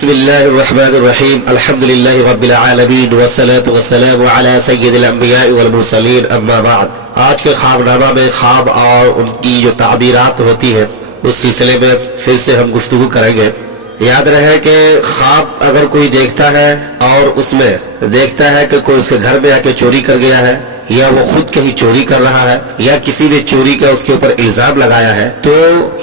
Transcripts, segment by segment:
بسم اللہ الرحمن الرحیم الحمد للہ رب العالمین والصلاة والسلام علی سید الانبیاء والمرسلین اما بعد۔ آج کے خواب نامہ میں خواب اور ان کی جو تعبیرات ہوتی ہیں اس سلسلے میں پھر سے ہم گفتگو کریں گے۔ یاد رہے کہ خواب اگر کوئی دیکھتا ہے اور اس میں دیکھتا ہے کہ کوئی اس کے گھر میں آ کے چوری کر گیا ہے، یا وہ خود کہیں چوری کر رہا ہے، یا کسی نے چوری کا اس کے اوپر الزام لگایا ہے، تو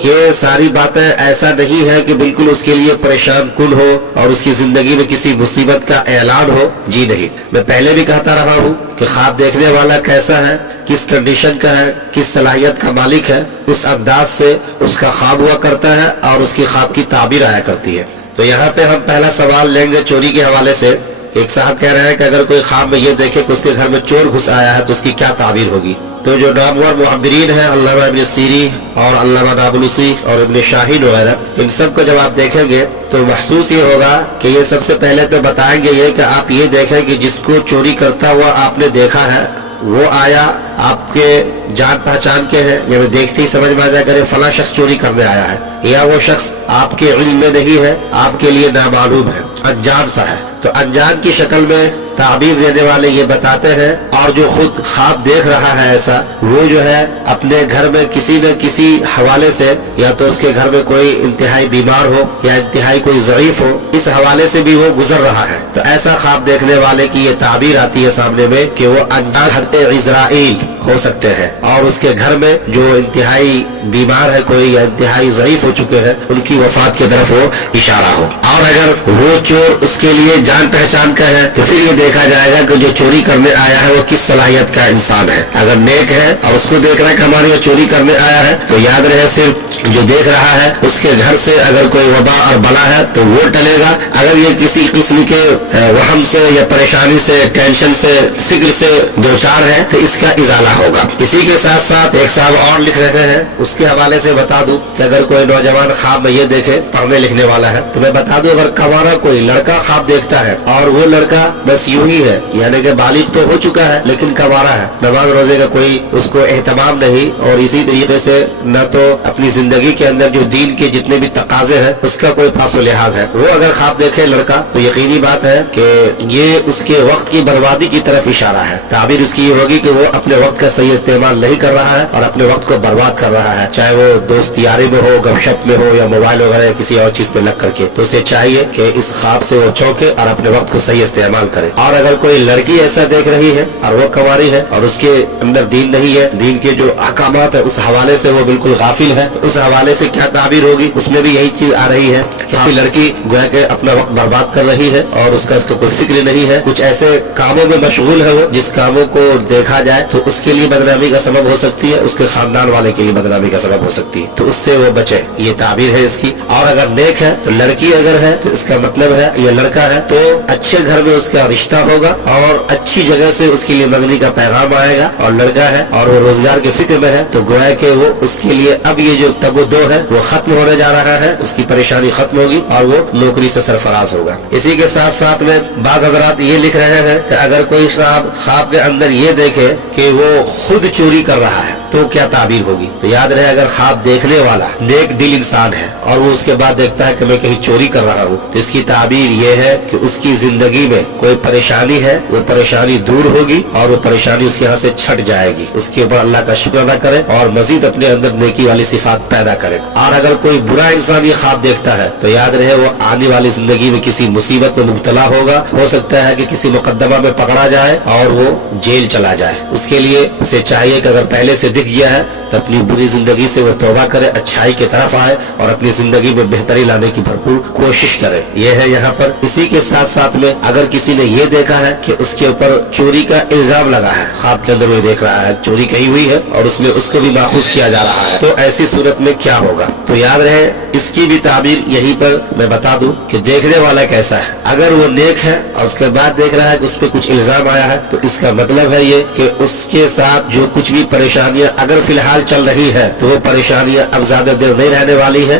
یہ ساری باتیں ایسا نہیں ہے کہ بالکل اس کے لیے پریشان کن ہو اور اس کی زندگی میں کسی مصیبت کا اعلان ہو۔ جی نہیں، میں پہلے بھی کہتا رہا ہوں کہ خواب دیکھنے والا کیسا ہے، کس کنڈیشن کا ہے، کس صلاحیت کا مالک ہے، اس انداز سے اس کا خواب ہوا کرتا ہے اور اس کی خواب کی تعبیر آیا کرتی ہے۔ تو یہاں پہ ہم پہلا سوال لیں گے چوری کے حوالے سے۔ ایک صاحب کہہ رہے ہیں کہ اگر کوئی خواب میں یہ دیکھے کہ اس کے گھر میں چور گھس آیا ہے تو اس کی کیا تعبیر ہوگی؟ تو جو نامور معبرین ہیں، علامہ ابن سیری اور علامہ نابلسی اور ابن شاہین وغیرہ، ان سب کو جب آپ دیکھیں گے تو محسوس یہ ہوگا کہ یہ سب سے پہلے تو بتائیں گے یہ کہ آپ یہ دیکھیں کہ جس کو چوری کرتا ہوا آپ نے دیکھا ہے وہ آیا آپ کے جان پہچان کے ہیں، یا دیکھتے ہی سمجھ میں آ جائے کہ فلاں شخص چوری کرنے آیا ہے، یا وہ شخص آپ کے علم میں نہیں ہے، آپ کے لیے نامعلوم ہے، انجان سا ہے۔ تو انجان کی شکل میں تعبیر دینے والے یہ بتاتے ہیں، اور جو خود خواب دیکھ رہا ہے ایسا، وہ جو ہے اپنے گھر میں کسی نہ کسی حوالے سے، یا تو اس کے گھر میں کوئی انتہائی بیمار ہو یا انتہائی کوئی ضعیف ہو، اس حوالے سے بھی وہ گزر رہا ہے۔ تو ایسا خواب دیکھنے والے کی یہ تعبیر آتی ہے سامنے میں کہ وہ انجان حضرت عزرائیل ہو سکتے ہیں، اور اس کے گھر میں جو انتہائی بیمار ہے کوئی یا انتہائی ضعیف ہو چکے ہیں، ان کی وفات کی طرف وہ اشارہ ہو۔ اور اگر وہ چور اس کے لیے جان پہچان کا ہے تو پھر یہ دیکھا جائے گا کہ جو چوری کرنے آیا ہے وہ کس صلاحیت کا انسان ہے۔ اگر نیک ہے اور اس کو دیکھ رہا ہے کہ ہمارے یہاں چوری کرنے آیا ہے، تو یاد رہے پھر جو دیکھ رہا ہے اس کے گھر سے اگر کوئی وبا اور بلا ہے تو وہ ٹلے گا۔ اگر یہ کسی قسم کے وہم سے یا پریشانی سے، ٹینشن سے، فکر سے دوچار ہے تو اس کا ازالہ ہوگا۔ اسی کے ساتھ ساتھ ایک صاحب اور لکھ رہے ہیں، اس کے حوالے سے بتا دوں کہ اگر کوئی نوجوان خواب میں یہ دیکھے، پڑھنے لکھنے والا ہے، تو میں بتا دوں اگر کنوارا کوئی لڑکا خواب دیکھتا ہے اور وہ لڑکا بس یوں ہی ہے، یعنی کہ بالغ تو ہو چکا ہے لیکن کنوارا ہے، نماز روزے کا کوئی اس کو اہتمام نہیں، اور اسی طریقے سے نہ تو اپنی زندگی کے اندر جو دین کے جتنے بھی تقاضے ہیں اس کا کوئی پاس و لحاظ ہے، وہ اگر خواب دیکھے لڑکا تو یقینی بات ہے کہ یہ اس کے وقت کی بربادی کی طرف اشارہ ہے۔ تعبیر اس کی یہ ہوگی کہ وہ اپنے وقت کا صحیح استعمال نہیں کر رہا ہے اور اپنے وقت کو برباد کر رہا ہے، چاہے وہ دوست یاری میں ہو، گپ شپ میں ہو، یا موبائل وغیرہ یا کسی اور چیز پہ لگ کر کے۔ تو اسے چاہیے کہ اس خواب سے وہ چونکے اور اپنے وقت کو صحیح استعمال کرے۔ اور اگر کوئی لڑکی ایسا دیکھ رہی ہے اور وہ کنواری ہے اور اس کے اندر دین نہیں ہے، دین کے جو احکامات ہے اس حوالے سے وہ بالکل غافل ہے، تو اس حوالے سے کیا تعبیر ہوگی؟ اس میں بھی یہی چیز آ رہی ہے کہ لڑکی گویا کہ اپنا وقت برباد کر رہی ہے اور اس کا کوئی فکر نہیں ہے، کچھ ایسے کاموں میں مشغول ہے وہ جس کاموں کو دیکھا جائے تو اس کے لیے بدنامی کا سبب ہو سکتی ہے، اس کے خاندان والے کے لیے بدنامی کا سبب ہو سکتی ہے، تو اس سے وہ بچے، یہ تعبیر ہے اس کی۔ اور اگر نیک ہے تو لڑکی اگر ہے تو اس کا مطلب ہے یہ لڑکا ہے تو اچھے گھر میں اس کا رشتہ ہوگا اور اچھی جگہ سے اس کے لیے منگنی کا پیغام آئے گا، اور لڑکا ہے اور وہ روزگار کے فکر میں ہے تو گویا کہ وہ اس کے لیے اب یہ جو تگ و دو ہے وہ ختم ہونے جا رہا ہے، اس کی پریشانی ختم ہوگی اور وہ نوکری سے سرفراز ہوگا۔ اسی کے ساتھ ساتھ میں بعض حضرات یہ لکھ رہے ہیں کہ اگر کوئی صاحب خواب کے اندر یہ دیکھے کہ وہ خود چوری کر رہا ہے تو کیا تعبیر ہوگی؟ تو یاد رہے اگر خواب دیکھنے والا نیک دل انسان ہے اور وہ اس کے بعد دیکھتا ہے کہ میں کہیں چوری کر رہا ہوں، تو اس کی تعبیر یہ ہے کہ اس کی زندگی میں کوئی پریشانی ہے، وہ پریشانی دور ہوگی اور وہ پریشانی اس کے یہاں سے چھٹ جائے گی، اس کے اوپر اللہ کا شکر ادا کرے اور مزید اپنے اندر نیکی والی صفات پیدا کرے۔ اور اگر کوئی برا انسان یہ خواب دیکھتا ہے تو یاد رہے وہ آنے والی زندگی میں کسی مصیبت میں مبتلا ہوگا، ہو سکتا ہے کہ کسی مقدمہ میں پکڑا جائے اور وہ جیل چلا جائے۔ اس کے لیے اسے چاہیے کہ اگر پہلے سے دکھ گیا ہے تو اپنی بری زندگی سے وہ توبہ کرے، اچھائی کی طرف آئے اور اپنی زندگی میں بہتری لانے کی بھرپور کوشش کرے، یہ ہے یہاں پر۔ اسی کے ساتھ ساتھ میں اگر کسی نے یہ دیکھا ہے کہ اس کے اوپر چوری کا الزام لگا ہے، خواب کے اندر وہ دیکھ رہا ہے چوری کہی ہوئی ہے اور اس میں اس کو بھی ماخوذ کیا جا رہا ہے، تو ایسی صورت میں کیا ہوگا؟ تو یاد رہے اس کی بھی تعبیر یہیں پر میں بتا دوں کہ دیکھنے والا کیسا ہے۔ اگر وہ نیک ہے اور اس کے بعد دیکھ رہا ہے کہ اس پہ کچھ الزام آیا ہے تو اس کا مطلب ہے یہ کہ اس کے ساتھ جو کچھ بھی پریشانیاں اگر فی الحال چل رہی ہے تو وہ پریشانیاں اب زیادہ دیر نہیں رہنے والی ہے،